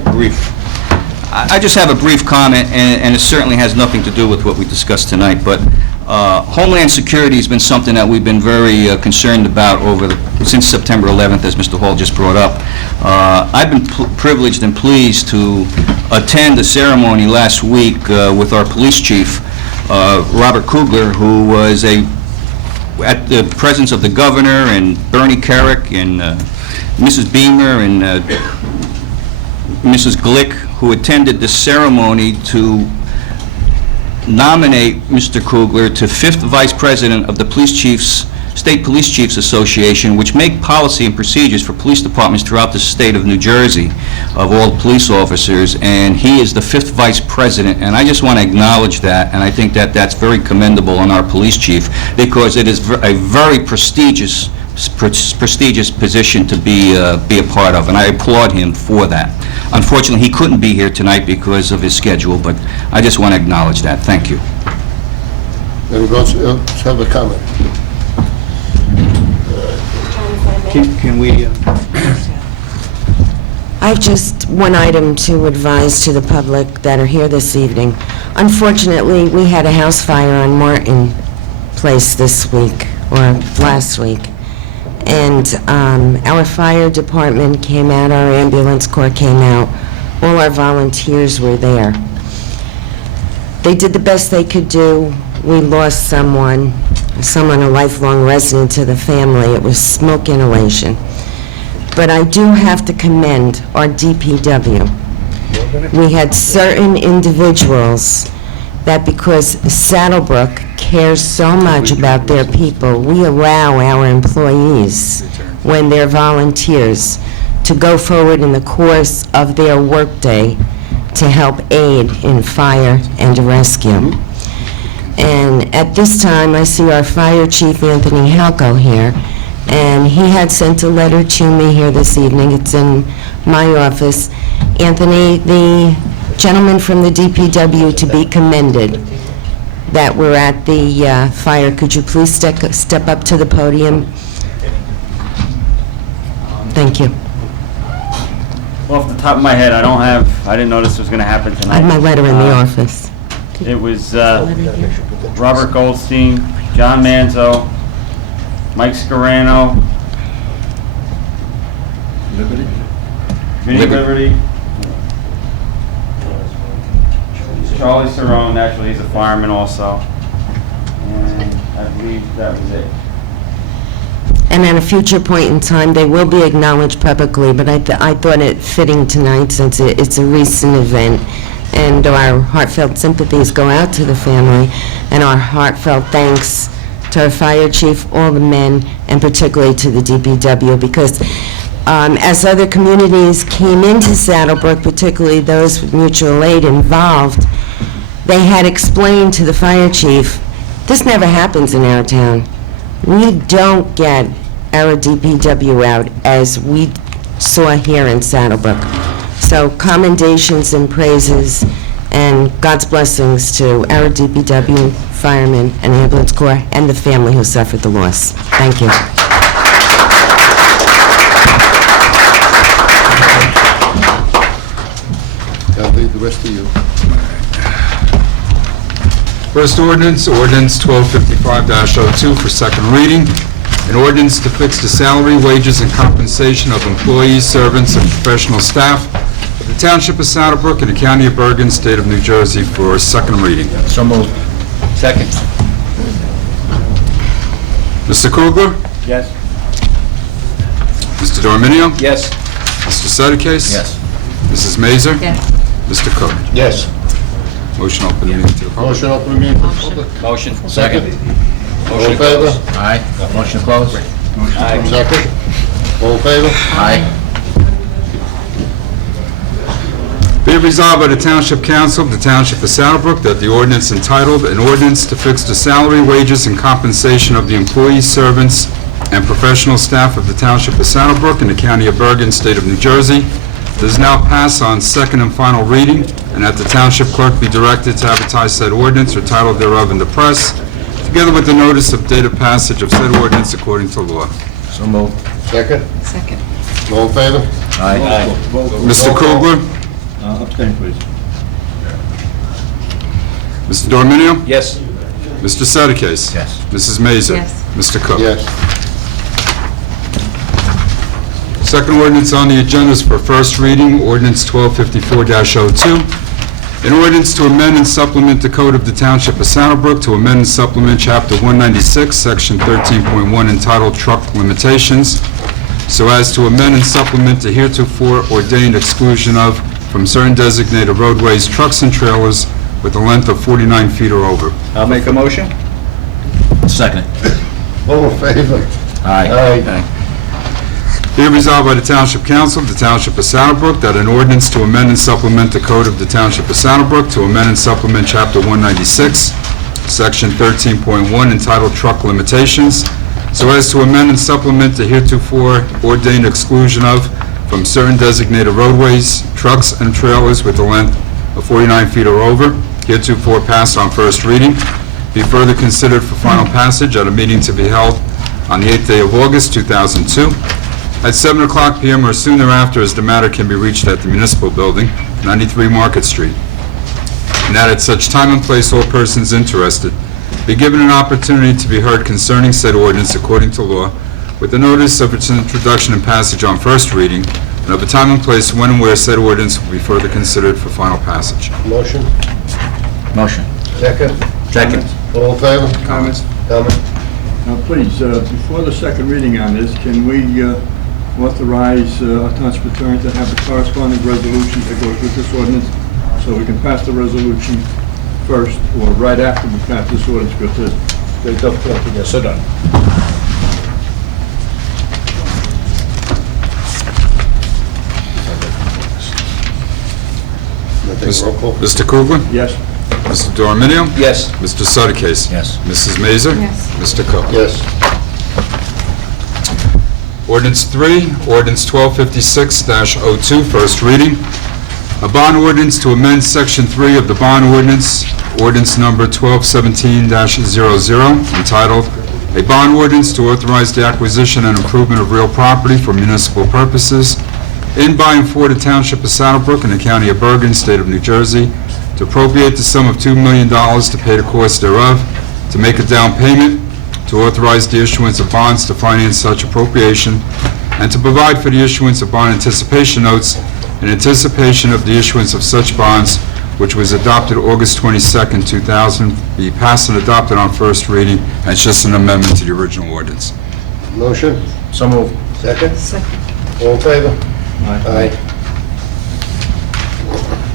brief comment, and it certainly has nothing to do with what we discussed tonight, but Homeland Security has been something that we've been very concerned about since September 11th, as Mr. Hall just brought up. I've been privileged and pleased to attend a ceremony last week with our police chief, Robert Kugler, who was at the presence of the governor and Bernie Carrick and Mrs. Beamer and Mrs. Glick, who attended the ceremony to nominate Mr. Kugler to 5th Vice President of the State Police Chiefs Association, which make policy and procedures for police departments throughout the state of New Jersey of all police officers, and he is the 5th Vice President, and I just want to acknowledge that, and I think that that's very commendable on our police chief, because it is a very prestigious position to be a part of, and I applaud him for that. Unfortunately, he couldn't be here tonight because of his schedule, but I just want to acknowledge that. Thank you. Anyone else have a comment? Can we... I have just one item to advise to the public that are here this evening. Unfortunately, we had a house fire on Martin Place this week, or last week, and our fire department came out, our ambulance corps came out, all our volunteers were there. They did the best they could do. We lost someone, a lifelong resident of the family. It was smoke inhalation. But I do have to commend our DPW. We had certain individuals that, because Saddle Brook cares so much about their people, we allow our employees, when they're volunteers, to go forward in the course of their workday to help aid in fire and rescue. And at this time, I see our Fire Chief, Anthony Halco, here, and he had sent a letter to me here this evening. It's in my office. Anthony, the gentleman from the DPW to be commended that were at the fire, could you please step up to the podium? Thank you. Well, off the top of my head, I didn't know this was going to happen tonight. I have my letter in the office. It was Robert Goldstein, John Manzo, Mike Scarano, Mini Liberty. Charlie Cerrone, naturally, he's a fireman also. And I believe that was it. And at a future point in time, they will be acknowledged publicly, but I thought it fitting tonight since it's a recent event. And our heartfelt sympathies go out to the family, and our heartfelt thanks to our fire chief, all the men, and particularly to the DPW, because as other communities came into Saddle Brook, particularly those with mutual aid involved, they had explained to the fire chief, this never happens in our town. We don't get our DPW out as we saw here in Saddle Brook. So commendations and praises and God's blessings to our DPW, firemen, and ambulance corps, and the family who suffered the loss. Thank you. I'll leave the rest of you. First ordinance, ordinance 1255-02 for second reading. An ordinance to fix the salary, wages, and compensation of employees, servants, and professional staff of the Township of Saddle Brook and the County of Bergen, State of New Jersey for second reading. So moved. Second. Mr. Kugler? Yes. Mr. Dorminio? Yes. Mr. Sedekis? Yes. Mrs. Mazer? Yes. Mr. Cook? Yes. Motion open the meeting to the public. Motion open the meeting for the public. Motion. Second. All Motion in to close. favor? Aye. Motion to close. Aye. Second. All in favor? Aye. Be it resolved by the Township Council of the Township of Saddle Brook that the ordinance entitled, "An Ordinance to Fix the Salary, Wages, and Compensation of the Employees, Servants, and Professional Staff of the Township of Saddle Brook in the County of Bergen, State of New Jersey," does now pass on second and final reading, and that the Township Clerk be directed to advertise said ordinance or title thereof in the press, together with the notice of date of passage of said ordinance according to law. So moved. Second. Second. All in favor? Aye. Mr. Kugler? Abstain, please. Mr. Dorminio? Yes. Mr. Sedekis? Yes. Mrs. Mazer? Yes. Mr. Cook? Yes. Second ordinance on the agenda is for first reading, ordinance 1254-02. An ordinance to amend and supplement the code of the Township of Saddle Brook to amend and supplement Chapter 196, Section 13.1 entitled Truck Limitations, so as to amend and supplement the heretofore ordained exclusion of, from certain designated roadways, trucks and trailers with a length of 49 feet or over. I'll make a motion. Second. All in favor? Aye. Aye. Be it resolved by the Township Council of the Township of Saddle Brook that an ordinance to amend and supplement the code of the Township of Saddle Brook to amend and supplement Chapter 196, Section 13.1 entitled Truck Limitations, so as to amend and supplement the heretofore ordained exclusion of, from certain designated roadways, trucks and trailers with a length of 49 feet or over, heretofore passed on first reading, be further considered for final passage at a meeting to be held on the 8th day of August, 2002, at 7:00 p.m. or soon thereafter, as the matter can be reached at the Municipal Building, 93 Market Street. And that at such time and place, all persons interested be given an opportunity to be heard concerning said ordinance according to law, with the notice of its introduction and passage on first reading, and of a time and place when and where said ordinance will be further considered for final passage. Motion. Motion. Second. Second. All in favor? Comments? Comment. Now, please, before the second reading on this, can we authorize our township attorney to have the corresponding resolution that goes with this ordinance, so we can pass the resolution first, or right after we pass this ordinance, because they dovetail together. So done. Roll call. Mr. Kugler? Yes. Mr. Dorminio? Yes. Mr. Sedekis? Yes. Mrs. Mazer? Yes. Mr. Cook? Yes. Ordinance 3, ordinance 1256-02, first reading. A bond ordinance to amend Section 3 of the bond ordinance, ordinance number 1217-00, entitled, "A Bond Ordinance to Authorize the Acquisition and Improvement of Real Property for Municipal Purposes in, by, and for the Township of Saddle Brook and the County of Bergen, State of New Jersey, to appropriate the sum of $2 million to pay the cost thereof, to make a down payment, to authorize the issuance of bonds to finance such appropriation, and to provide for the issuance of bond anticipation notes in anticipation of the issuance of such bonds, which was adopted August 22nd, 2000, be passed and adopted on first reading, and it's just an amendment to the original ordinance. Motion? So moved. Second? Second. All in favor? Aye.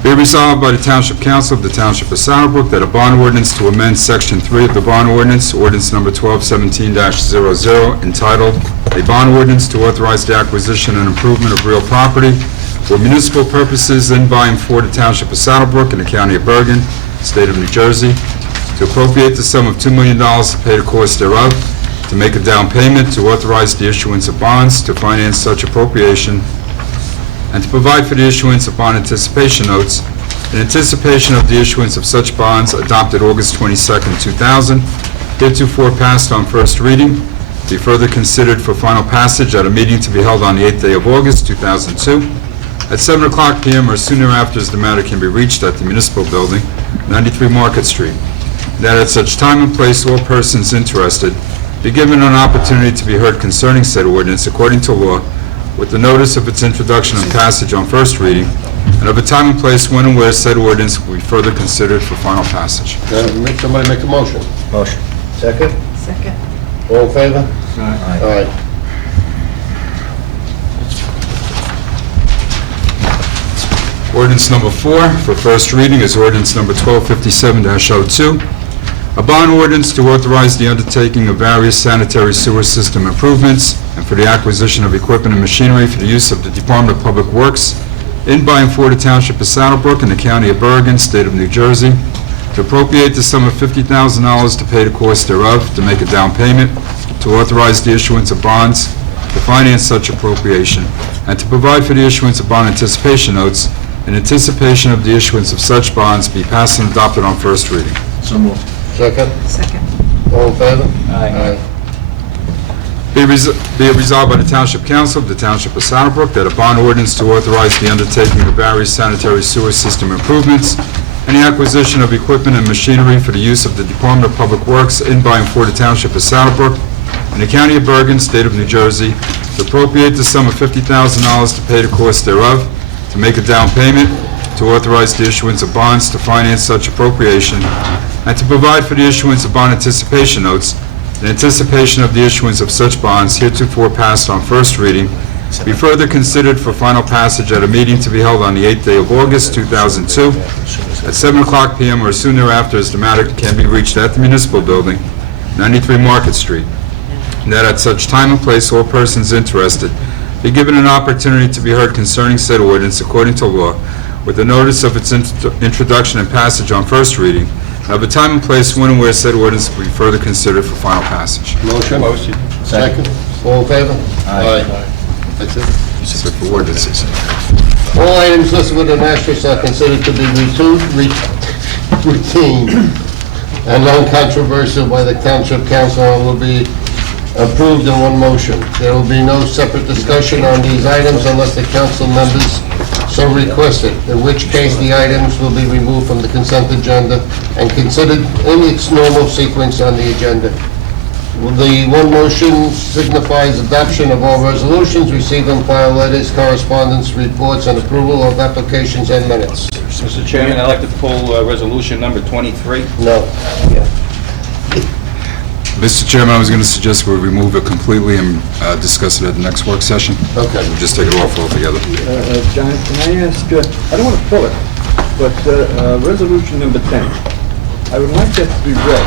Be resolved by the Township Council of the Township of Saddle Brook that a bond ordinance to amend Section 3 of the bond ordinance, ordinance number 1217-00, entitled, "A Bond Ordinance to Authorize the Acquisition and Improvement of Real Property for Municipal Purposes in by and for the Township of Saddle Brook in the County of Bergen, State of New Jersey, to appropriate the sum of $2 million to pay the cost thereof, to make a down payment, to authorize the issuance of bonds, to finance such appropriation, and to provide for the issuance of bond anticipation notes in anticipation of the issuance of such bonds adopted August 22nd, 2000, heretofore passed on first reading, be further considered for final passage at a meeting to be held on the 8th day of August, 2002, at 7:00 p.m. or soon thereafter as the matter can be reached at the Municipal Building, 93 Market Street, that at such time and place all persons interested be given an opportunity to be heard concerning said ordinance according to law, with the notice of its introduction and passage on first reading, and of a time and place when and where said ordinance will be further considered for final passage. Somebody make a motion. Motion. Second? Second. All in favor? Aye. Aye. Ordinance number 4 for first reading is ordinance number 1257-02, a bond ordinance to authorize the undertaking of various sanitary sewer system improvements and for the acquisition of equipment and machinery for the use of the Department of Public Works in by and for the Township of Saddle Brook in the County of Bergen, State of New Jersey, to appropriate the sum of $50,000 to pay the cost thereof, to make a down payment, to authorize the issuance of bonds, to finance such appropriation, and to provide for the issuance of bond anticipation notes in anticipation of the issuance of such bonds be passed and adopted on first reading. So moved. Second? Second. All in favor? Aye. Be it resolved by the Township Council of the Township of Saddle Brook that a bond ordinance to authorize the undertaking of various sanitary sewer system improvements and the acquisition of equipment and machinery for the use of the Department of Public Works in by and for the Township of Saddle Brook in the County of Bergen, State of New Jersey, to appropriate the sum of $50,000 to pay the cost thereof, to make a down payment, to authorize the issuance of bonds to finance such appropriation, and to provide for the issuance of bond anticipation notes in anticipation of the issuance of such bonds heretofore passed on first reading, be further considered for final passage at a meeting to be held on the 8th day of August, 2002, at 7:00 p.m. or soon thereafter as the matter can be reached at the Municipal Building, 93 Market Street, and that at such time and place all persons interested be given an opportunity to be heard concerning said ordinance according to law, with the notice of its introduction and passage on first reading, and of a time and place when and where said ordinance will be further considered for final passage. Motion? Second? All in favor? Aye. That's it? Except for ordinances. All items listed with an asterisk are considered to be routine and non-controversial by the Township Council and will be approved in one motion. There will be no separate discussion on these items unless the council members so requested, in which case the items will be removed from the consent agenda and considered in its normal sequence on the agenda. The one motion signifies adoption of all resolutions, receive and file letters, correspondence, reports, and approval of applications and minutes. Mr. Chairman, I'd like to pull resolution number 23. No. Mr. Chairman, I was going to suggest we remove it completely and discuss it at the next work session. Okay. We'll just take it off altogether. John, can I ask, I don't want to pull it, but resolution number 10, I would like that to be read.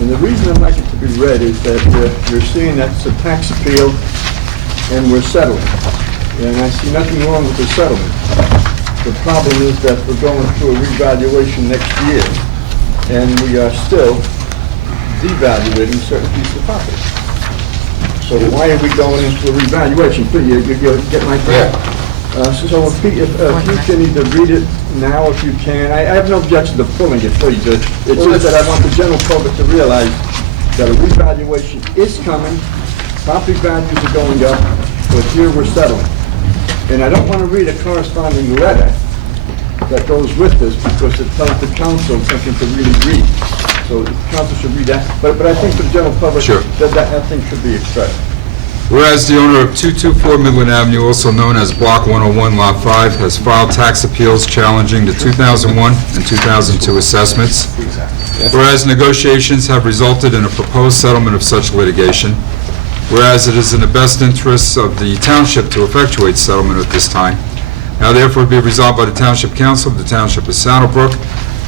And the reason I'd like it to be read is that you're seeing that it's a tax appeal and we're settling. And I see nothing wrong with the settlement. The problem is that we're going through a revaluation next year and we are still devaluating certain pieces of property. So why are we going into a revaluation? You get my point? So if you can either read it now if you can. I have no objection to pulling it, please. It's just that I want the general public to realize that a revaluation is coming, property values are going up, but here we're settling. And I don't want to read a corresponding letter that goes with this because it tells the council something to really read. So the council should read that. But I think for the general public, Sure. that thing should be expressed. Whereas the owner of 224 Midland Avenue, also known as Block 101, Lot 5, has filed tax appeals challenging the 2001 and 2002 assessments. Whereas negotiations have resulted in a proposed settlement of such litigation. Whereas it is in the best interests of the township to effectuate settlement at this time. Now therefore be resolved by the Township Council of the Township of Saddle Brook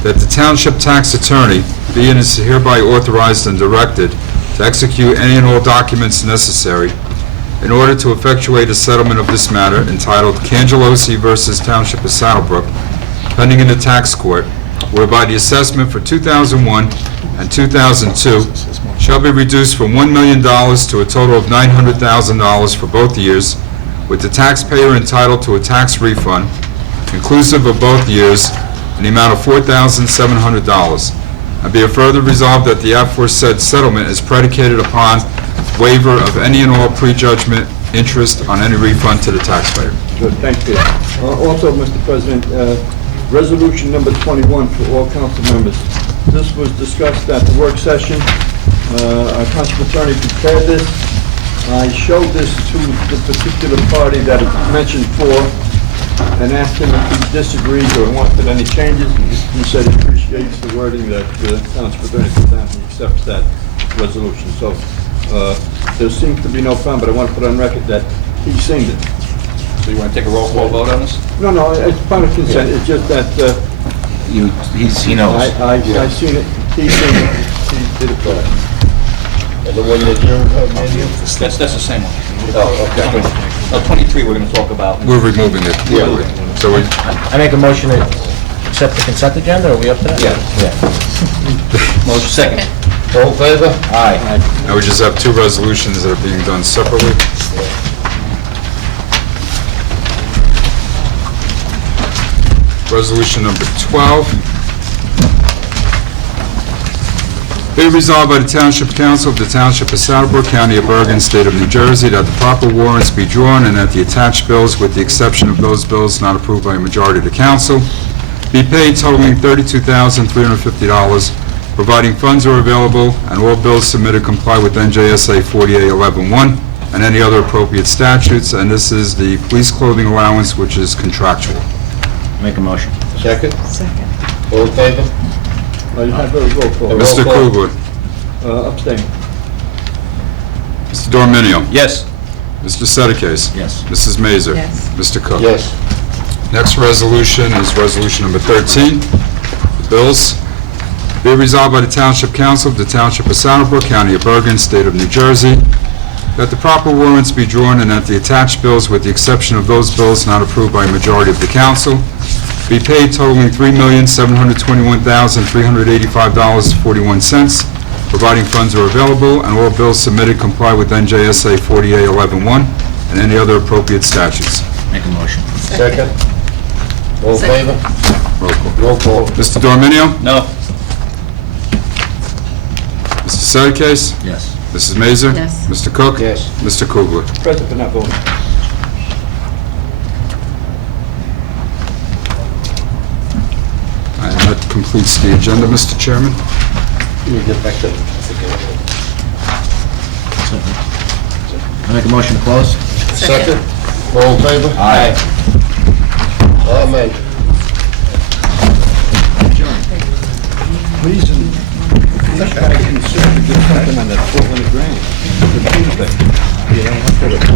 that the Township Tax Attorney be and is hereby authorized and directed to execute any and all documents necessary in order to effectuate a settlement of this matter entitled Cangelosi versus Township of Saddle Brook, pending in the tax court, whereby the assessment for 2001 and 2002 shall be reduced from $1 million to a total of $900,000 for both years, with the taxpayer entitled to a tax refund, inclusive of both years, in the amount of $4,700. And be it further resolved that the aforesaid settlement is predicated upon waiver of any and all prejudgment interest on any refund to the taxpayer. Good, thank you. Also, Mr. President, resolution number 21 for all council members. This was discussed at the work session. Our council attorney prepared this. I showed this to the particular party that it mentioned for and asked him if he disagrees or wanted any changes. He said he appreciates the wording that the township attorney put down and accepts that resolution. So there seems to be no problem, but I want to put on record that he's seen it. So you want to take a roll call vote on this? No, it's part of consent. It's just that He knows. I've seen it, he's seen it, he did it for us. And the one that you made you? That's the same one. Oh, okay. 23 we're going to talk about. We're removing it. Yeah. So we, I make a motion to accept the consent agenda, are we up to that? Yeah. Motion second. All in favor? Aye. now we just have two resolutions that are being done separately. Resolution number 12. Be it resolved by the Township Council of the Township of Saddle Brook, County of Bergen, State of New Jersey, that the proper warrants be drawn and that the attached bills, with the exception of those bills not approved by a majority of the council, be paid totaling $32,350, providing funds are available and all bills submitted comply with NJSA 4811 and any other appropriate statutes, and this is the police clothing allowance, which is contractual. Make a motion. Second? Second. All in favor? You have a roll call. Mr. Kugler. Abstain. Mr. Dorminio. Yes. Mr. Sedekis. Yes. Mrs. Mazer. Yes. Mr. Cook. Yes. Next resolution is resolution number 13, the bills. Be it resolved by the Township Council of the Township of Saddle Brook, County of Bergen, State of New Jersey, that the proper warrants be drawn and that the attached bills, with the exception of those bills not approved by a majority of the council, be paid totaling $3,721,385.41, providing funds are available and all bills submitted comply with NJSA 4811 and any other appropriate statutes. Make a motion. Second? All in favor? Roll call. Roll call. Mr. Dorminio? No. Mr. Sedekis? Yes. Mrs. Mazer? Yes. Mr. Cook? Yes. Mr. Kugler? Present but not voting. And that completes the agenda, Mr. Chairman. You get back to... I make a motion to close? Second? All in favor? Aye. Amen. Please, let's try to consider to get something on that $400,000.